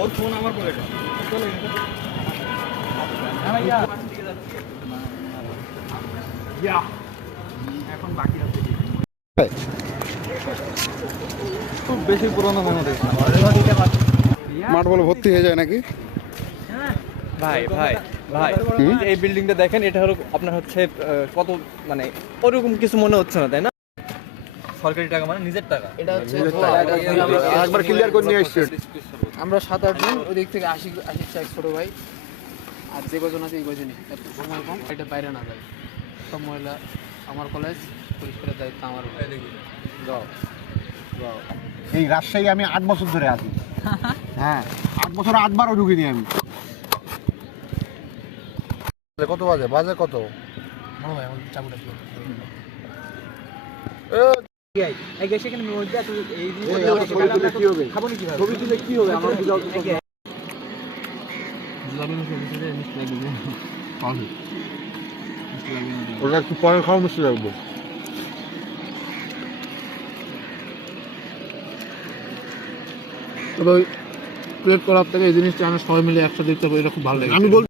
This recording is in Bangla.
ওর ফোন আমার পকেটে এখন বাকি আছে খুব বেশি পুরোনো মেমোরি মাঠ বলে ভর্তি হয়ে যায় নাকি? ভাই ভাই ভাই এই বিল্ডিংটা দেখেন, এটা হলো আপনার হচ্ছে কত মানে ওরকম কিছু মনে হচ্ছে না, তাই না? সরকারি টাকা মানে নিজের টাকা। এটা হচ্ছে একবার ক্লিয়ার করে নিয়ে আসছে। আমরা 7-8 জন, ওই দিক থেকে 80 চাই ছোট ভাই, আর যে কজন আছে এই কজনই। এত সময় কম, এটা বাইরে না যায়। সব মহিলা আমার কলেজ পরিষ্কারের দায়িত্ব আমার। যাও যাও। এই রাজশাহী আমি 8 বছর ধরে আছি। হ্যাঁ 8 বছর 8 বারও ঢুকিনি আমি। কত বাজে? বাজে কত? বড় ভাই আমার চাকুটা কি ওটা একটু পরে খাওয়া মিষ্টি লাগবে। তবে প্লেট করার থেকে এই জিনিসটা আমরা সবাই মিলে একসাথে দেখতে পাই, এটা খুব ভালো লাগে। আমি